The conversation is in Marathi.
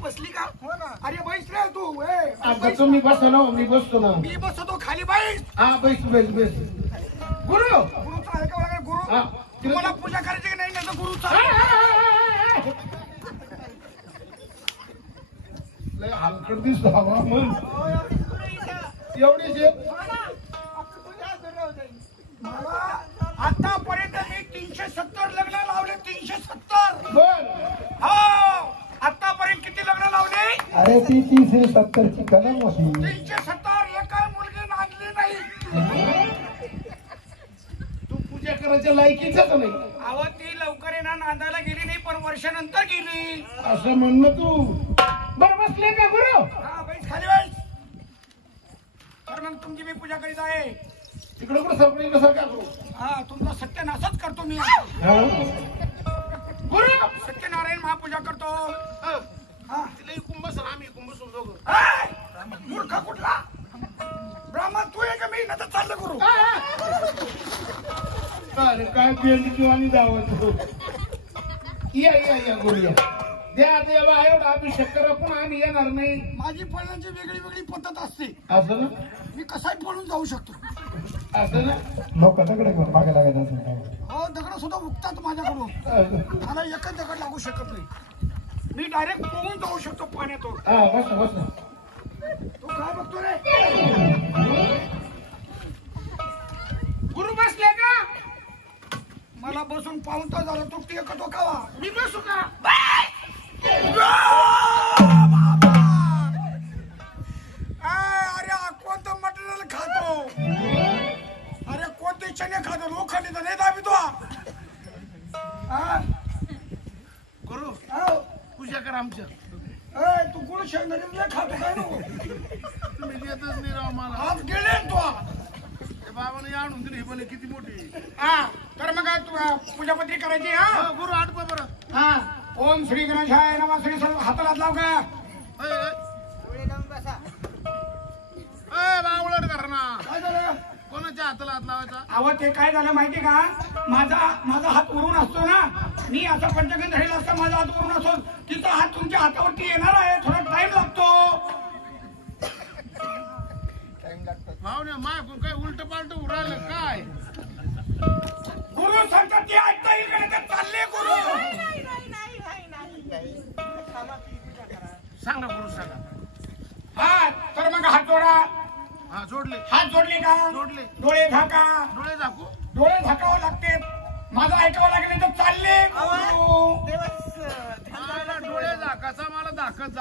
बसली का? हो ना. अरे बैस रे तू. आता तुम्ही बसा ना, मी बसतो ना. मी बसतो खाली बैस. हा बैस बैस बैस. गुरु गुरुचा ऐकावं लागेल. गुरु तुम्हाला पूजा करायची की नाही? नाही गुरुचा लय हलकट दिसतो हवा मग एवढीच मला आतापर्यंत मी 370 लग्न लावले. 370. बर. हो आतापर्यंत किती लग्न लावले? अरे ती 30-70 ची कलम होती. 370. एका मुलगी नांदली नाही. तू पूजा करायच्या लायकीच नाही. अहो ती लवकर येणार नांदायला गेली नाही पण वर्षानंतर गेली. असं म्हणणं तू. बर बसले का गुरु? हा बैस खाली बैस. तर मग तुमची मी पूजा करीत आहे. तिकडे कुठं सरपणी कसं का करू? हा तुमचा सत्यनाशच करतो मी. गुरु सत्यनारायण महापूजा करतो. हा तिला कुंभ सर आम्ही कुंभ सोडतो. मूर्ख कुठला ब्राह्मण तू आहे का मी? ना तर चाललं करू. अरे काय पेंडकी आणि दावत. या या या गुरु या. द्या देवा एवढा अभिषेक करा पण आम्ही येणार नाही. माझी पळण्याची वेगळी वेगळी पद्धत असते. असं ना? मी कसाही पळून जाऊ शकतो. असं ना? लोक दगड घेऊन मागे लागत असेल काय? हो दगड सुद्धा उगतात माझ्याकडून. मला एकच दगड लागू शकत नाही. मी डायरेक्ट पोहून जाऊ शकतो पाण्यातून. हा बस बस. तू काय बघतो रे? गुरु बसले का? मला बसून पाऊन तास झाला. तू टेकतो कावा? मी बसू का? अरे कोणतं मटेरियल खातो? अरे कोणते चणे खातो? लोखंडी तर नाही दाबी तो. गुरु पूजा कर आमच्या. तू गुळ शेंगदाणे नाही खातो काय नको? तुम्ही देतच नाही राव मला. आज गेले तो. बाबाने आणून दिली बोले किती मोठी. हा तर मग पूजापत्री करायची. हा गुरु आठवा बरं. हा ओम श्री गणेशाय नमः. श्री सर्व हाताला लाव का? बावळट कर ना. काय झालं? कोणाच्या हाताला हात लावायचा? अहो ते काय झालं माहिती का? माझा हात उरून असतो ना. मी असा पंचगण धरेल असता. माझा हात उरून असतो. तिचा हात तुमच्या हातावरती येणार आहे. थोडा टाइम लागतो. भावने मागून काय उलट पालट उरायलं काय? गुरु सांगतात की ऐकता येईल का नाही? तर चालले गुरु. सांगा गुरु सांगा. हा तर मग हात जोडा. हा जोडले. हात जोडले का? जोडले. डोळे झाका. डोळे झाकू. डोळे झाकावं लागते. माझं ऐकावं लागेल तर चालले गुरु. डोळे झाकाचा मला दाखत जा.